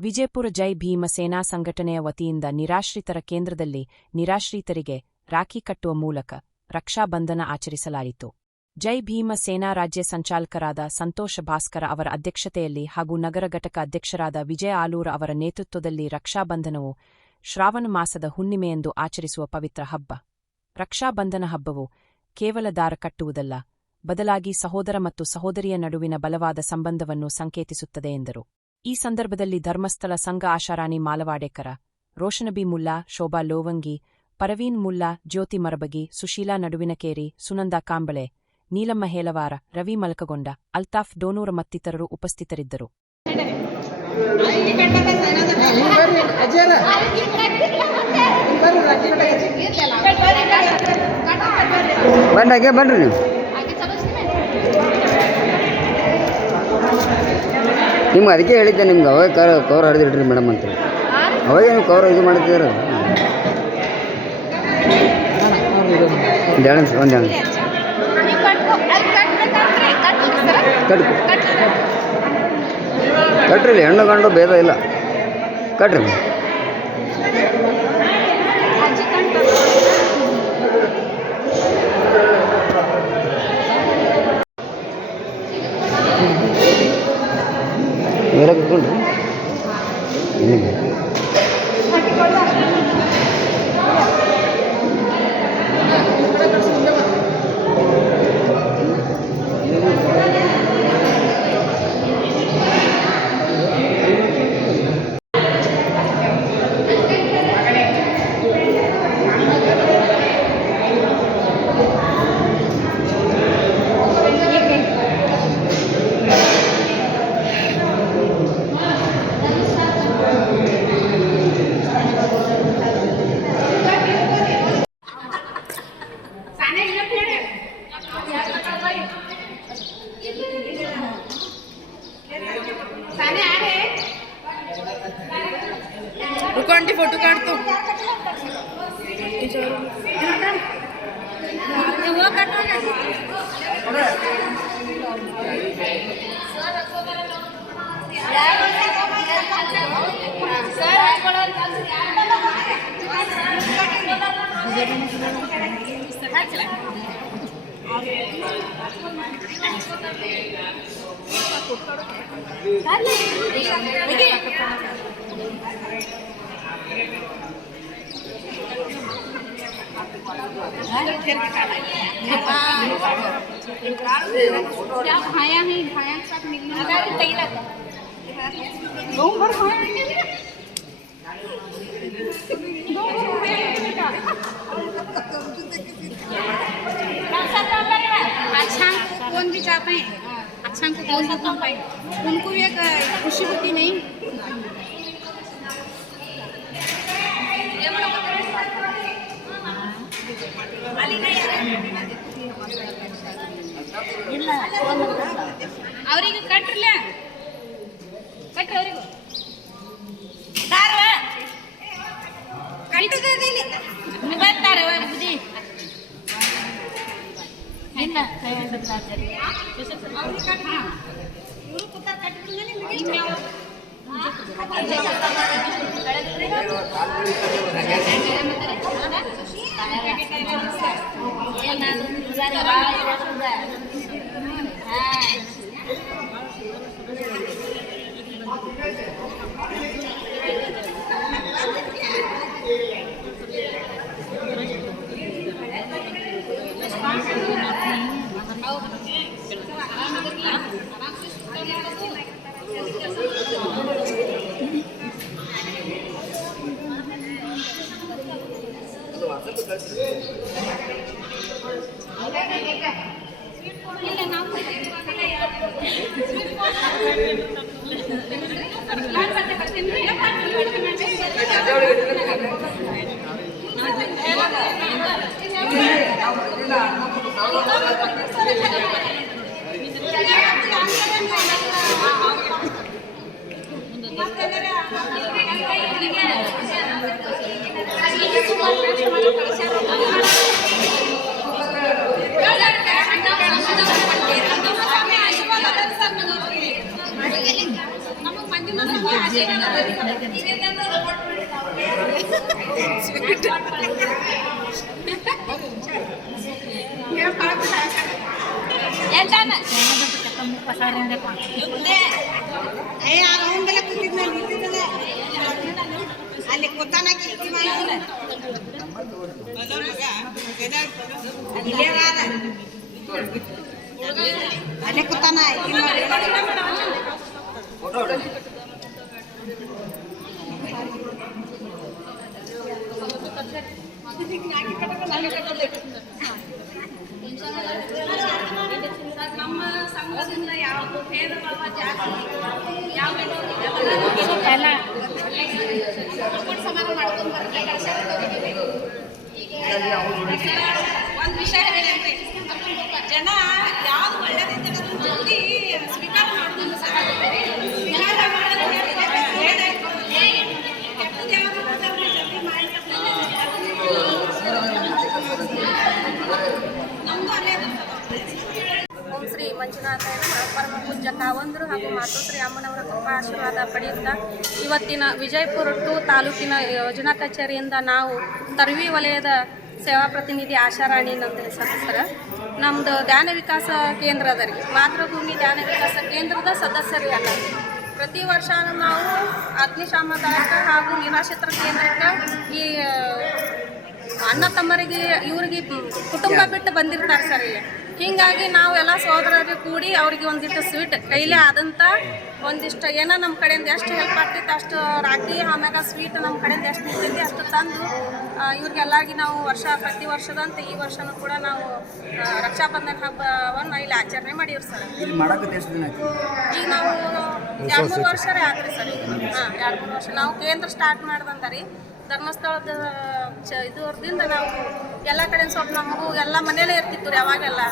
ವಿಜಯಪುರ ಜೈ ಭೀಮ ಸೇನಾ ಸಂಘಟನೆಯ ವತಿಯಿಂದ ನಿರಾಶ್ರಿತರ ಕೇಂದ್ರದಲ್ಲಿ ನಿರಾಶ್ರಿತರಿಗೆ ರಾಖಿ ಕಟ್ಟುವ ಮೂಲಕ ರಕ್ಷಾ ಬಂಧನ ಆಚರಿಸಲಾಯಿತು. ಜೈ ಭೀಮ ಸೇನಾ ರಾಜ್ಯ ಸಂಚಾಲಕರಾದ ಸಂತೋಷ ಭಾಸ್ಕರ ಅವರ ಅಧ್ಯಕ್ಷತೆಯಲ್ಲಿ ಹಾಗೂ ನಗರ ಘಟಕ ಅಧ್ಯಕ್ಷರಾದ ವಿಜಯ ಆಲೂರ ಅವರ ನೇತೃತ್ವದಲ್ಲಿ ರಕ್ಷಾಬಂಧನವು ಶ್ರಾವಣ ಮಾಸದ ಹುಣ್ಣಿಮೆಯಂದು ಆಚರಿಸುವ ಪವಿತ್ರ ಹಬ್ಬ. ರಕ್ಷಾಬಂಧನ ಹಬ್ಬವು ಕೇವಲ ದಾರ ಕಟ್ಟುವುದಲ್ಲ, ಬದಲಾಗಿ ಸಹೋದರ ಮತ್ತು ಸಹೋದರಿಯ ನಡುವಿನ ಬಲವಾದ ಸಂಬಂಧವನ್ನು ಸಂಕೇತಿಸುತ್ತದೆ ಎಂದರು. ಈ ಸಂದರ್ಭದಲ್ಲಿ ಧರ್ಮಸ್ಥಳ ಸಂಘ ಆಶಾರಾಣಿ ಮಾಲವಾಡೇಕರ, ರೋಷನಬಿ ಮುಲ್ಲಾ, ಶೋಭಾ ಲೋವಂಗಿ, ಪರವೀನ್ ಮುಲ್ಲಾ, ಜ್ಯೋತಿ ಮರಬಗಿ, ಸುಶೀಲಾ ನಡುವಿನಕೇರಿ, ಸುನಂದಾ ಕಾಂಬಳೆ, ನೀಲಮ್ಮ ಹೇಲವಾರ, ರವಿ ಮಲಕಗೊಂಡ, ಅಲ್ತಾಫ್ ಡೋನೂರ ಮತ್ತಿತರರು ಉಪಸ್ಥಿತರಿದ್ದರು. ಬನ್ರಿ ನಿಮ್ಗೆ ಅದಕ್ಕೆ ಹೇಳಿದ್ದೆ, ನಿಮ್ಗೆ ಅವಾಗ ಕವರ್ ಹರಿದಿಡ್ರಿ ಮೇಡಮ್ ಅಂತ. ಅವಾಗ ನೀವು ಕವರ್ ಇದು ಮಾಡ್ತಿದ್ದೀರ. ಒಂದು ಕಟ್ರಿ, ಹೆಣ್ಣು ಗಂಡು ಭೇದ ಇಲ್ಲ, ಕಟ್ರಿ. ಬೇರೆ ಕುತ್ಕೊಂಡ್ರಿ फोटो काढतो भाया है, भाया के साथ मिलने अच्छा कौन भी चाहते हैं, अच्छा को कौन सा कम पाए, उनको भी एक खुशी होती नहीं। ಅವರಿಗೆ ಕಟ್ರಲ್ಲ ಕಟ್ಟ ಅವರಿಗೂ ಕಟ್ಟುದಿಲ್ಲ ಬರ್ತಾರೆ ಬುದ್ಧಿ ಇನ್ನ ಇವರು ಕೂತ ಕಟ್ಟಿದ್ರೆ ಇಲ್ಲ ನಾವು ಅಲ್ಲಿ ಕೂತಾನಾಕಿ ಅಲ್ಲೇ ಕೂತಾನ ನಮ್ಮ ಸಂಘದಿಂದ ಯಾವ ಭೇದ ಭಾವ ಜಾತಿ ಯಾವ ಎಲ್ಲ ಸಮಾನ ಮಾಡ್ಕೊಂಡು ಬರ್ತಾರೆ. ಒಂದು ವಿಷಯ ಹೇಳಿ, ಜನ ಯಾವ್ದು ಒಳ್ಳೇದಿದ್ದ ಜಲ್ದಿ ಸ್ವೀಕಾರ ಮಾಡೋದನ್ನು ಸ್ವೀಕಾರ ಮಾಡೋದು ಜಲ್ದಿ ಮಾಡಿ ನಮ್ದು ಅಲ್ಲೇ ಓಂ ಶ್ರೀ ಮಂಜುನಾಥ ಪರಮ ಪೂಜ್ಯ ಕಾವಂದರು ಹಾಗೂ ಮಾತೋಶ್ರೀ ಅಮ್ಮನವರ ಕೃಪಾ ಆಶೀರ್ವಾದ ಪಡೆಯುತ್ತಾ ಇವತ್ತಿನ ವಿಜಯಪುರ ಟು ತಾಲೂಕಿನ ಯೋಜನಾ ಕಚೇರಿಯಿಂದ ನಾವು ತರ್ವಿ ವಲಯದ ಸೇವಾ ಪ್ರತಿನಿಧಿ ಆಶಾರಾಣಿ ಅಂತ ಸದಸ್ಯರ ನಮ್ಮದು ಧ್ಯಾನ ವಿಕಾಸ ಕೇಂದ್ರ ಅದ ರೀ. ಮಾತೃಭೂಮಿ ಧ್ಯಾನ ವಿಕಾಸ ಕೇಂದ್ರದ ಸದಸ್ಯರು ಅಲ್ಲ. ಪ್ರತಿ ವರ್ಷ ನಾವು ಅಗ್ನಿಶಾಮದಾಯಕ ಹಾಗೂ ನಿರಾಶ್ರಿತರ ಕೇಂದ್ರಕ್ಕೆ ಈ ಅಣ್ಣ ತಮ್ಮರಿಗೆ ಇವ್ರಿಗೆ ಕುಟುಂಬ ಬಿಟ್ಟು ಬಂದಿರ್ತಾರೆ ಸರ್ ಇಲ್ಲಿ. ಹೀಗಾಗಿ ನಾವು ಎಲ್ಲ ಸಹೋದರರಿಗೆ ಕೂಡಿ ಅವ್ರಿಗೆ ಒಂದಿಷ್ಟು ಸ್ವೀಟ್ ಕೈಲೇ ಆದಂಥ ಒಂದಿಷ್ಟು ಏನೋ ನಮ್ಮ ಕಡೆಯಿಂದ ಎಷ್ಟು ಹೆಲ್ಪ್ ಆಗ್ತೈತೆ ಅಷ್ಟು ರಾಖಿ ಆಮ್ಯಾಗ ಸ್ವೀಟ್ ನಮ್ಮ ಕಡೆಯಿಂದ ಎಷ್ಟು ಇರ್ತೈತಿ ಅಷ್ಟು ತಂದು ಇವ್ರಿಗೆಲ್ಲರಿಗೆ ನಾವು ಪ್ರತಿ ವರ್ಷದಂತೆ ಈ ವರ್ಷನೂ ಕೂಡ ನಾವು ರಕ್ಷಾಬಂಧನ ಹಬ್ಬವನ್ನು ಇಲ್ಲಿ ಆಚರಣೆ ಮಾಡೀವಿ ಸರ್. ಈಗ ನಾವು 2-3 ವರ್ಷರೇ ಆಗ್ರಿ ಸರ್. ಈಗ 2-3 ವರ್ಷ ನಾವು ಕೇಂದ್ರ ಸ್ಟಾರ್ಟ್ ಮಾಡ್ದಂತ ರೀ. ಧರ್ಮಸ್ಥಳದ ಇದುವರೆದಿಂದ ನಾವು ಎಲ್ಲ ಕಡೆ ಸ್ವಲ್ಪ ನಮಗೂ ಎಲ್ಲ ಮನೇಲೇ ಇರ್ತಿತ್ತು ರೀ ಅವಾಗೆಲ್ಲ.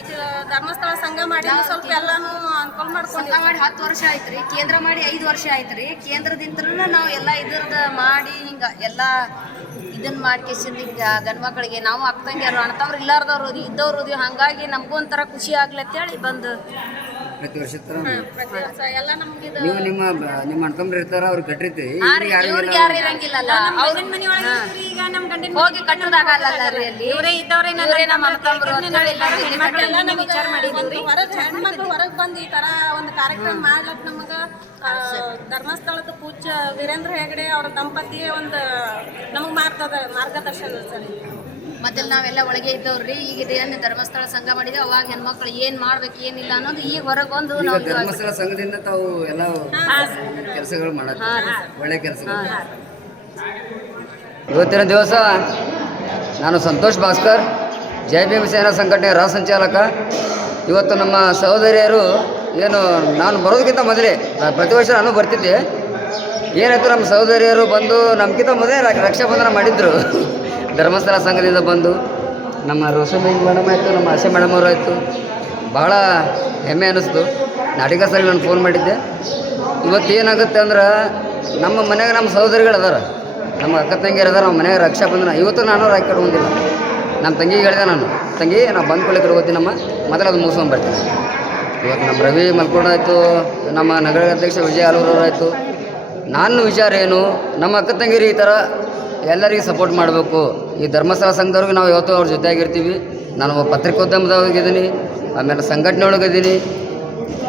ಈಗ ಧರ್ಮಸ್ಥಳ ಸಂಘ ಮಾಡಿ ಸ್ವಲ್ಪ ಎಲ್ಲಾನು ಅನುಕೂಲ ಮಾಡ್ಕೊಂಡು ಮಾಡಿ 10 ವರ್ಷ ಆಯ್ತು ರೀ. ಕೇಂದ್ರ ಮಾಡಿ 5 ವರ್ಷ ಆಯ್ತು ರೀ. ಕೇಂದ್ರದಿಂದ ನಾವು ಎಲ್ಲ ಇದ್ರದ್ದು ಮಾಡಿ ಹಿಂಗೆ ಎಲ್ಲ ಇದನ್ನು ಮಾಡ್ಕೇಸಿಂದ ಹಿಂಗೆ ಗಂಡು ಮಕ್ಕಳಿಗೆ ನಾವು ಅಕ್ಕಂಗಿಯರು ಅಣ್ಣತವ್ರು ಇಲ್ಲಾರ್ದವ್ರು ಇದ್ದವ್ರು ಹಾಗಾಗಿ ನಮಗೂ ಒಂಥರ ಖುಷಿ ಆಗ್ಲಿ ಅಂತೇಳಿ ಬಂದು ಪ್ರತಿ ವರ್ಷ ಪ್ರತಿ ವರ್ಷ ಎಲ್ಲ ನಮ್ಗೆ ಇದು ನೀವು ನಿಮ್ಮ ಅಣ್ತಂಬ್ರು ಇರ್ತಾರ ಅವ್ರಿಗೆ ಕಟ್ಟಿರ್ತೀವಿ. ಇವ್ರಿಗೆ ಯಾರು ಇರಂಗಿಲ್ಲಲ್ಲ. ಅವ್ರ ಈಗ ನಮ್ಮ ಗಂಡಿನ ಹೋಗಿ ಕಟ್ಟೋದಾಗಲ್ಲ ರೀ. ಅಲ್ಲಿ ಇವರೇ ನಮ್ಮ ಅಣ್ಣತಂಬ್ರು ವಿಚಾರ ಮಾಡಿದ್ವಿ. ಹೊರಗೆ ಹೆಣ್ಮಕ್ಳು ಹೊರಗೆ ಬಂದು ಈ ತರ ಒಂದು ಕಾರ್ಯಕ್ರಮ ಮಾಡ್ಲಕ್ ನಮಗೆ ಧರ್ಮಸ್ಥಳದ ಪೂಜ್ಯ ವೀರೇಂದ್ರ ಹೆಗಡೆ ಅವರ ದಂಪತಿ ಒಂದು ನಮಗೆ ಮಾರ್ಗದರ್ಶನ ಸರ್. ಮತ್ತೆ ನಾವೆಲ್ಲ ಒಳಗೆ ಇದ್ದವ್ರಿ. ಈಗ ಇದೇನು ಧರ್ಮಸ್ಥಳ ಸಂಘ ಮಾಡಿದ್ವಿ ಅವಾಗ ಹೆಣ್ಮಕ್ಳು ಏನ್ ಮಾಡ್ಬೇಕು ಏನಿಲ್ಲ ಅನ್ನೋದು ಈಗ ಹೊರಗೆ ಬಂದು ನಾವು ಧರ್ಮಸ್ಥಳ ಸಂಘದಿಂದ ತಾವು ಎಲ್ಲ ಕೆಲಸಗಳು ಮಾಡೋದು ಒಳ್ಳೆ ಕೆಲಸಗಳು. ಇವತ್ತಿನ ದಿವಸ ನಾನು ಸಂತೋಷ್ ಭಾಸ್ಕರ್, ಜೈ ಭೀಮ್ ಸೇನಾ ಸಂಘಟನೆ ರಾಜ್ಯ ಸಂಚಾಲಕ. ಇವತ್ತು ನಮ್ಮ ಸಹೋದರಿಯರು ಏನು ನಾನು ಬರೋದಕ್ಕಿಂತ ಮೊದಲೇ ಪ್ರತಿ ವರ್ಷ ನಾನು ಬರ್ತಿದ್ದೆ. ಏನಾಯ್ತು, ನಮ್ಮ ಸಹೋದರಿಯರು ಬಂದು ನಮ್ಗಿಂತ ಮೊದಲೇ ರಕ್ಷಾಬಂಧನ ಮಾಡಿದ್ರು. ಧರ್ಮಸ್ಥಳ ಸಂಘದಿಂದ ಬಂದು ನಮ್ಮ ರೋಷನ್ ಮೇಡಮ್ ಆಯಿತು, ನಮ್ಮ ಆಶಾ ಮೇಡಮ್ ಅವರು ಆಯಿತು. ಭಾಳ ಹೆಮ್ಮೆ ಅನ್ನಿಸ್ತು. ನಾಟಿಕ ಸರಿ ನಾನು ಫೋನ್ ಮಾಡಿದ್ದೆ. ಇವತ್ತು ಏನಾಗುತ್ತೆ ಅಂದ್ರೆ ನಮ್ಮ ಮನೆಯಾಗ ನಮ್ಮ ಸಹೋದರಿಗಳು ಅದಾರ, ನಮ್ಮ ಅಕ್ಕ ತಂಗಿಯರು ಅದಾರ. ನಮ್ಮ ಮನೆಯಾಗ ರಕ್ಷಾಬಂಧನ ಇವತ್ತು ನಾನು ರಾಖಿ ಕಟ್ಕೊಂಡಿಲ್ಲ. ನಮ್ಮ ತಂಗಿಗೆ ಹೇಳಿದೆ ನಾನು, ತಂಗಿ ನಾವು ಬಂದು ಕೊಡ್ಲಿಕ್ಕೆ ಹೋಗ್ತೀನಿ, ನಮ್ಮ ಮೊದಲು ಅದು ಮುಗಿಸ್ಕೊಂಡು ಬರ್ತೀನಿ. ಇವತ್ತು ನಮ್ಮ ರವಿ ಮಲ್ಕೋಡ್ ಆಯಿತು, ನಮ್ಮ ನಗರ ಅಧ್ಯಕ್ಷ ವಿಜಯ ಆಲೂರವ್ರು ಆಯಿತು. ನಾನು ವಿಚಾರ ಏನು, ನಮ್ಮ ಅಕ್ಕ ತಂಗಿರು ಈ ಥರ ಎಲ್ಲರಿಗೂ ಸಪೋರ್ಟ್ ಮಾಡಬೇಕು. ಈ ಧರ್ಮಸ್ಥಳ ಸಂಘದವ್ರಿಗೆ ನಾವು ಯಾವತ್ತೂ ಅವ್ರ ಜೊತೆಯಾಗಿರ್ತೀವಿ. ನಾನು ಪತ್ರಿಕೋದ್ಯಮದೊಳಗಿದ್ದೀನಿ, ಆಮೇಲೆ ಸಂಘಟನೆ ಒಳಗಿದ್ದೀನಿ.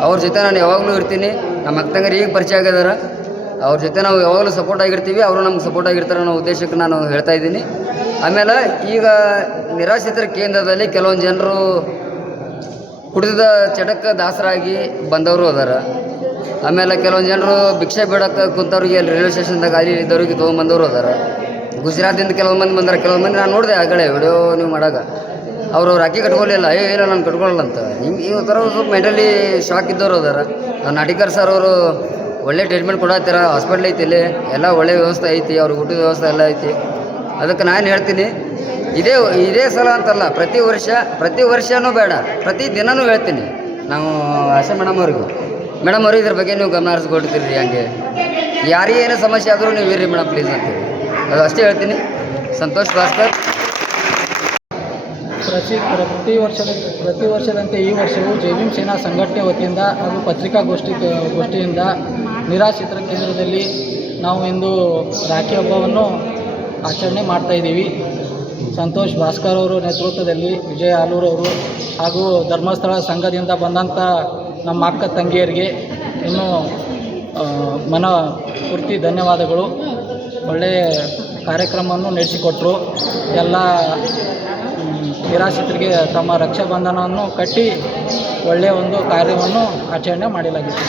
ಅವ್ರ ಜೊತೆ ನಾನು ಯಾವಾಗಲೂ ಇರ್ತೀನಿ. ನಮ್ಮ ಅಕ್ಕ ತಂಗಿರು ಈಗ ಪರಿಚಯ ಆಗಿದ್ದಾರೆ, ಅವ್ರ ಜೊತೆ ನಾವು ಯಾವಾಗಲೂ ಸಪೋರ್ಟ್ ಆಗಿರ್ತೀವಿ, ಅವರು ನಮ್ಗೆ ಸಪೋರ್ಟ್ ಆಗಿರ್ತಾರೆ ಅನ್ನೋ ಉದ್ದೇಶಕ್ಕೆ ನಾನು ಹೇಳ್ತಾ ಇದ್ದೀನಿ. ಆಮೇಲೆ ಈಗ ನಿರಾಶ್ರಿತರ ಕೇಂದ್ರದಲ್ಲಿ ಕೆಲವೊಂದು ಜನರು ಕುಡಿದ ಚಟಕ್ಕೆ ದಾಸರಾಗಿ ಬಂದವರು ಅದಾರ. ಆಮೇಲೆ ಕೆಲವೊಂದು ಜನರು ಭಿಕ್ಷೆ ಬೇಡಕ್ಕೆ ಕುಂತವ್ರಿಗೆ ಅಲ್ಲಿ ರೈಲ್ವೆ ಸ್ಟೇಷನ್ದಾಗ ಅಲ್ಲಿ ಇದ್ದವ್ರಿಗೆ ತೊಗೊಂಬಂದವರು ಅದಾರ. ಗುಜರಾತಿಂದ ಕೆಲವೊಂದು ಮಂದಿ ಬಂದಾರೆ. ಕೆಲವೊಂದು ಮಂದಿ ನಾನು ನೋಡಿದೆ ಆ ಕಡೆ ವಿಡಿಯೋ ನೀವು ಮಾಡಾಗ ಅವರು ರಾಖಿ ಕಟ್ಕೊಳ್ಳಿಲ್ಲ. ಇಲ್ಲ ನಾನು ಕಟ್ಕೊಳ್ಳಲ್ಲ ಅಂತ. ಹಿಂಗೆ ಈ ಥರ ಸ್ವಲ್ಪ ಮೆಂಟಲಿ ಶಾಕ್ ಇದ್ದವರು ಅದಾರ. ನಾಟಿಕರ್ ಸರ್ ಅವರು ಒಳ್ಳೆ ಟ್ರೀಟ್ಮೆಂಟ್ ಕೊಡತ್ತೀರ, ಹಾಸ್ಪಿಟ್ಲ್ ಐತಿ, ಇಲ್ಲಿ ಎಲ್ಲ ಒಳ್ಳೆ ವ್ಯವಸ್ಥೆ ಐತಿ, ಅವ್ರಿಗೆ ಊಟದ ವ್ಯವಸ್ಥೆ ಎಲ್ಲ ಐತಿ. ಅದಕ್ಕೆ ನಾನು ಹೇಳ್ತೀನಿ, ಇದೇ ಸಲ ಅಂತಲ್ಲ, ಪ್ರತಿ ವರ್ಷವೂ ಬೇಡ, ಪ್ರತಿ ದಿನವೂ ಹೇಳ್ತೀನಿ. ನಾವು ಆಶಾ ಮೇಡಮ್ ಅವ್ರಿಗೆ ಇದ್ರ ಬಗ್ಗೆ ನೀವು ಗಮನ ಹರಿಸ್ಕೊಡ್ತೀರಿ. ಹಂಗೆ ಯಾರಿಗೆ ಏನೋ ಸಮಸ್ಯೆ ಆದರೂ ನೀವು ಇರ್ರಿ ಮೇಡಮ್ ಪ್ಲೀಸ್ ಅಂತೀವಿ. ಅದು ಅಷ್ಟೇ ಹೇಳ್ತೀನಿ. ಸಂತೋಷ್ ಭಾಸ್ಕರ್. ಪ್ರತಿ ವರ್ಷದಂತೆ ಈ ವರ್ಷವೂ ಜೈ ಭೀಮ್ ಸೇನಾ ಸಂಘಟನೆ ವತಿಯಿಂದ ಹಾಗೂ ಪತ್ರಿಕಾಗೋಷ್ಠಿಯಿಂದ ನಿರಾಶ್ರಿತರ ಕೇಂದ್ರದಲ್ಲಿ ನಾವು ಇಂದು ರಾಖಿ ಹಬ್ಬವನ್ನು ಆಚರಣೆ ಮಾಡ್ತಾಯಿದ್ದೀವಿ. ಸಂತೋಷ್ ಭಾಸ್ಕರ್ ಅವರ ನೇತೃತ್ವದಲ್ಲಿ ವಿಜಯ ಆಲೂರವರು ಹಾಗೂ ಧರ್ಮಸ್ಥಳ ಸಂಘದಿಂದ ಬಂದಂಥ ನಮ್ಮ ಅಕ್ಕ ತಂಗಿಯರಿಗೆ ಇನ್ನೂ ಮನ ಪೂರ್ತಿ ಧನ್ಯವಾದಗಳು. ಒಳ್ಳೆಯ ಕಾರ್ಯಕ್ರಮವನ್ನು ನಡೆಸಿಕೊಟ್ಟರು. ಎಲ್ಲ ನಿರಾಶ್ರಿತರಿಗೆ ತಮ್ಮ ರಕ್ಷಾಬಂಧನವನ್ನು ಕಟ್ಟಿ ಒಳ್ಳೆಯ ಒಂದು ಕಾರ್ಯವನ್ನು ಆಚರಣೆ ಮಾಡಲಾಗಿದೆ.